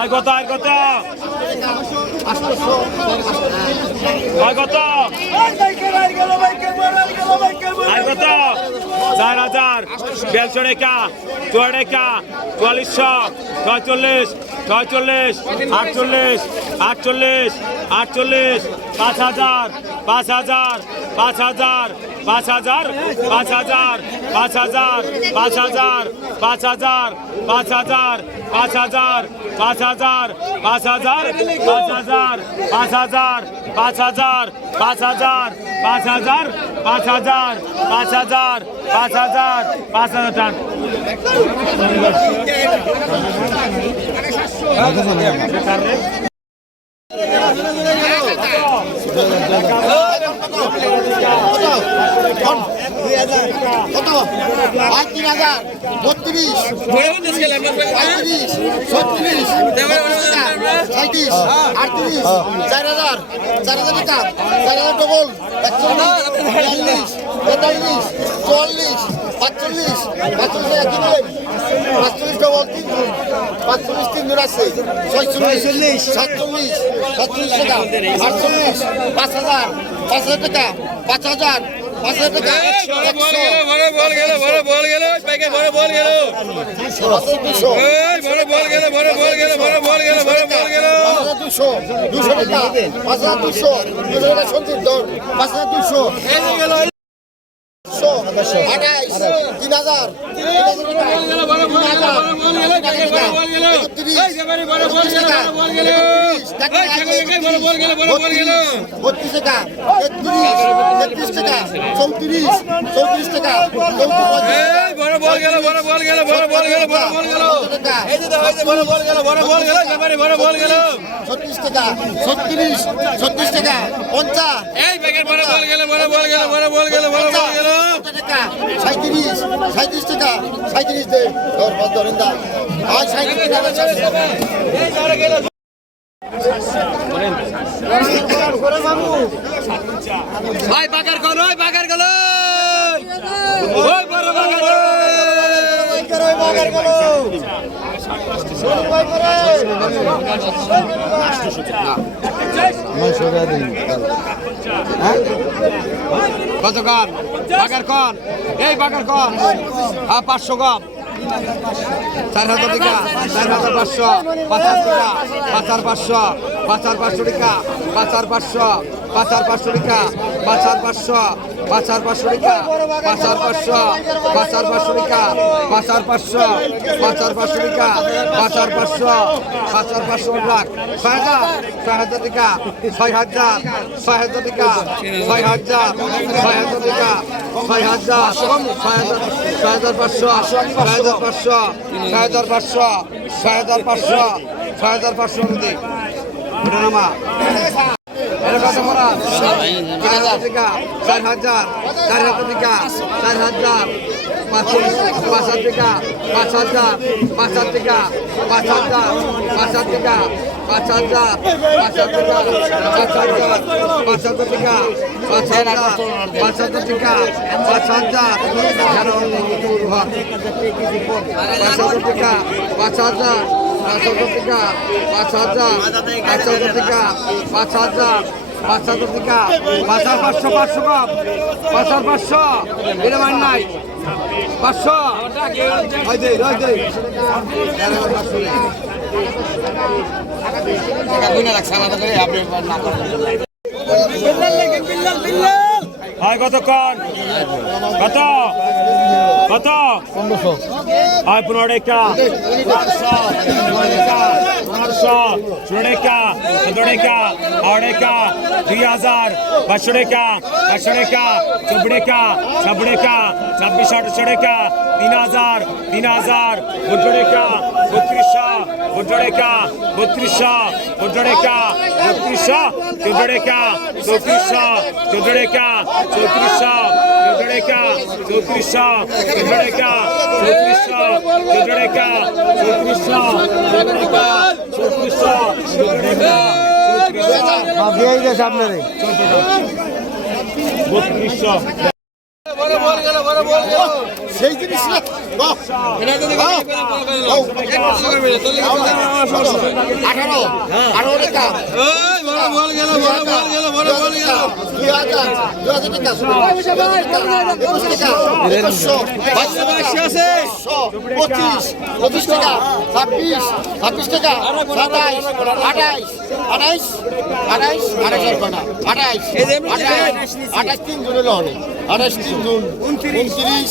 আয় কত আয় কত আয় কত আয় কত চার হাজার বিয়াল্লিশশো টাকা চুয়ার টাকা চুয়াল্লিশশো ছয়চল্লিশ ছয়চল্লিশ আটচল্লিশ আটচল্লিশ আটচল্লিশ পাঁচ হাজার পাঁচ হাজার পাঁচ হাজার পাঁচ হাজার পাঁচ হাজার পাঁচ হাজার পাঁচ হাজার পাঁচ হাজার পাঁচ হাজার পাঁচ হাজার পাঁচ হাজার পাঁচ হাজার পাঁচ হাজার পাঁচ হাজার পাঁচ হাজার পাঁচ হাজার পাঁচ হাজার পাঁচ হাজার পাঁচ হাজার পাঁচ হাজার পাঁচ হাজার টান কত তিন হাজার বত্রিশ পঁয়ত্রিশ ছত্রিশ সাঁত্রিশ আটত্রিশ চার হাজার চার হাজার টাকা চার হাজার ডবল একচল্লিশ বিয়াল্লিশ তেতাল্লিশ চুয়াল্লিশ পাঁচচল্লিশ পাঁচচল্লিশ একই নেই পাঁচচল্লিশ ডবল তিন গুণ পাঁচচল্লিশ তিন গুণ আছে ছয়চল্লিশ সাতচল্লিশ সাতচল্লিশ টাকা আটচল্লিশ পাঁচ হাজার পাঁচ হাজার টাকা পাঁচ হাজার পাঁচ হাজার টাকা বল গেল বড় বল গেল স্পাইকে বড় বল গেল দুশো এই বড় বল গেল বড় বল গেল বড় বল গেল বড় বল গেল দুশো দুশো টাকা পাঁচ হাজার দুশো দুশো টাকা সঞ্চিত দর পাঁচ হাজার দুশো তিন হাজার তিন হাজার। বত্রিশ টাকা তেত্রিশ তেত্রিশ টাকা চৌত্রিশ চৌত্রিশ টাকা বড় বল গেল বড় বল গেল বড় বল গেল বড় বল গেল। এই যে বড় বল গেল বড় বল গেল এবারে বড় বল গেল টাকা ছত্রিশ ছত্রিশ টাকা পঞ্চাশ এই ব্যাগের বড় বল গেল বড় বল গেল বড় বল গেল। সাঁত্রিশ সাঁত্রিশ টাকা সাঁত্রিশ দে ধর বন্ধ ধরেন দা আর সাঁত্রিশ টাকা গেল ভাই বাগার কর ওই বাগার গেল ওই বড় বাগার কত কন বাগার কন এই বাগার কন হ্যাঁ পাঁচশো কম চার হাজার টাকা। চার হাজার পাঁচশো। পাঁচ টাকা। পাঁচ হাজার পাঁচশো। পাঁচ পাঁচশো টাকা। পাঁচ পাঁচশো। পাঁচ পাঁচশো টাকা। পাঁচ পাঁচশো। পাঁচ হাজার পাঁচশো টাকা পাঁচ হাজার পাঁচশো পাঁচ হাজার পাঁচশো টাকা পাঁচ হাজার পাঁচশো পাঁচ হাজার পাঁচশো টাকা পাঁচ হাজার পাঁচশো পাঁচ হাজার পাঁচশো লাখ। ছয় হাজার ছয় হাজার টাকা, ছয় হাজার ছয় হাজার টাকা, ছয় হাজার ছয় হাজার টাকা, ছয় হাজার ছয় হাজার ছয় হাজার পাঁচশো চার হাজার চার হাজার টাকা চার হাজার, পাঁচ হাজার টাকা পাঁচ হাজার পাঁচ হাজার টাকা পাঁচ হাজার পাঁচ হাজার টাকা পাঁচ হাজার পাঁচ হাজার পাঁচ হাজার পাঁচ হাজার টাকা পাঁচ হাজার পাঁচ হাজার টাকা পাঁচ হাজার পাঁচ হাজার টাকা পাঁচ হাজার পাঁচ হাজার টাকা পাঁচ হাজার পাঁচ হাজার টাকা পাঁচ হাজার পাঁচ হাজার টাকা পাঁচ হাজার পাঁচশো পাঁচশো কম পাঁচ হাজার পাঁচশো এটা মান নাই পাঁচশো দে ওই দে হয় কতক্ষণ? কত? কত? হয় পনেরো টাকা পাঁচশো চুড়েকা দুড়েকা আড়েকা দুই হাজার বাসড়েকা বাসড়েকা চুবড়েকা ছাবড়েকা ছাব্বিশ আটশোড়েকা তিন হাজার তিন হাজার বুজড়েকা বত্রিশশো বুজড়েকা বত্রিশশো বুজড়েকা বত্রিশশো চুজড়েকা চৌত্রিশশো চুজড়েকা চৌত্রিশশো রেখা চৌত্রিশশো চোদ্দ রেখা চৌত্রিশশো চোদ্দ রেখা চৌত্রিশশো চোদ্দ রেখা চৌত্রিশশো। চোদ্দ রেখা বত্রিশশো। সেই জিনিস না। আঠারো। আঠারো টাকা। পঁচিশ। পঁচিশ টাকা। ছাব্বিশ। ছাব্বিশ টাকা। সাতাইশ। আঠাইশ। আঠাইশ। আঠাইশ। আঠাইশ আর কটা? আঠাইশ। আঠাইশ। আঠাইশ তিন জনের লহনে আঠাইশ তিন জন। উনত্রিশ।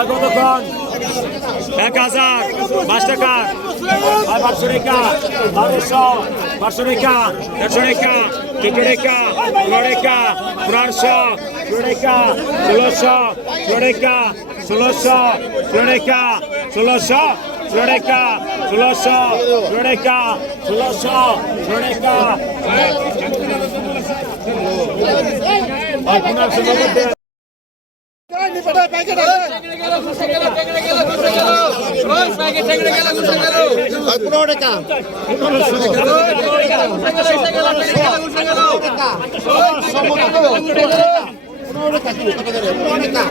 আর কতক্ষণ এক হাজার পাঁচ টাকা। আর পাঁচশো টাকা বারোশো পাঁচশো টাকা দেড়শো টাকা দুশো টাকা ষোলো টাকা পনেরোশো ষোলো টাকা ষোলোশো ষোলো টাকা ষোলোশো ষোলো টাকা ষোলোশো ষোলো টাকা ষোলোশো ষোলো টাকা ষোলোশো ষোলো টাকা আর পনেরোশো নব্বই পনেরো টাকা পনেরো টাকা পনেরো টাকা পনেরো টাকা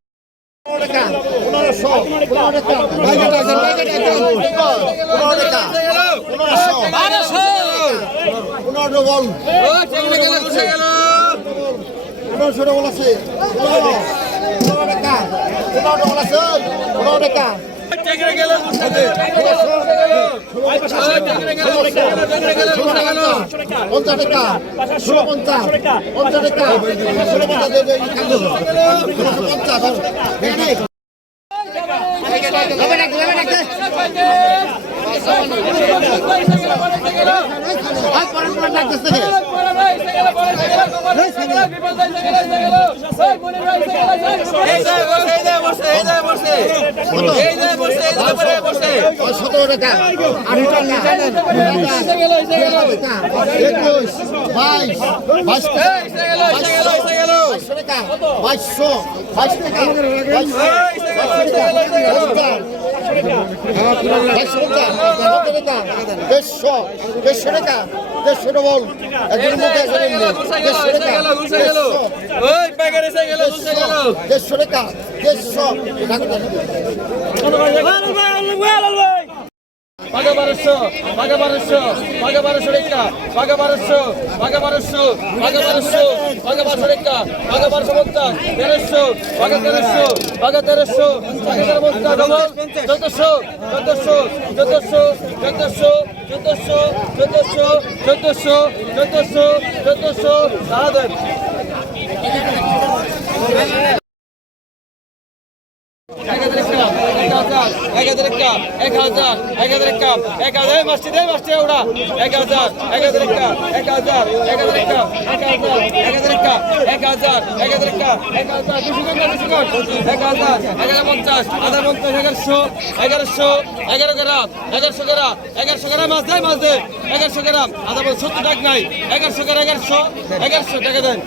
পনেরো বল পনেরোশো বল আছে পনেরো টাকা পঞ্চাশ টাকা। সতেরো টাকা আঠারো টাকা একুশ বাইশ বাইশ টাকা বাইশ টাকা বাইশশো দেড়শো টাকা কত টাকা দেড়শো দেড়শো টাকা দেড়শো টাকা বল একজন মুখে একজন দেড়শো টাকা দেড়শো টাকা দেড়শো টাকা পাগা বারোশো পাগা বারোশো পাগা বারোশো রেখা পাগা বারোশো পাগা বারোশো পাগা বারোশো পাগা বারোশো রেখা পাগা বারোশো পঞ্চাশ তেরোশো পাগা তেরোশো পাগা তেরোশো পাগা তেরো পঞ্চাশ ডবল চোদ্দশো চোদ্দশো চোদ্দশো চোদ্দশো চোদ্দশো চোদ্দশো চোদ্দশো চোদ্দশো চোদ্দশো তাহাদের এক হাজার একটা এক হাজার এক হাজার একটা এক হাজার মাসটি দেয় মাসটি ওরা এক হাজার এক হাজার একটা এক হাজার এক হাজার এক হাজার এক হাজার একটা এক হাজার এক হাজার একটা এক হাজার দুশো টাকা দুশো টাকা এক হাজার, এগারো পঞ্চাশ হাজার পঞ্চাশ, এগারোশো এগারোশো, এগারো গ্রাম, এগারোশো গ্রাম এগারোশো গ্রাম মাছ দেয় মাছ দেয় এগারোশো গ্রাম হাজার সত্তর টাকা নাই, এগারোশো গ্রাম, এগারোশো এগারোশো, টাকা দেন।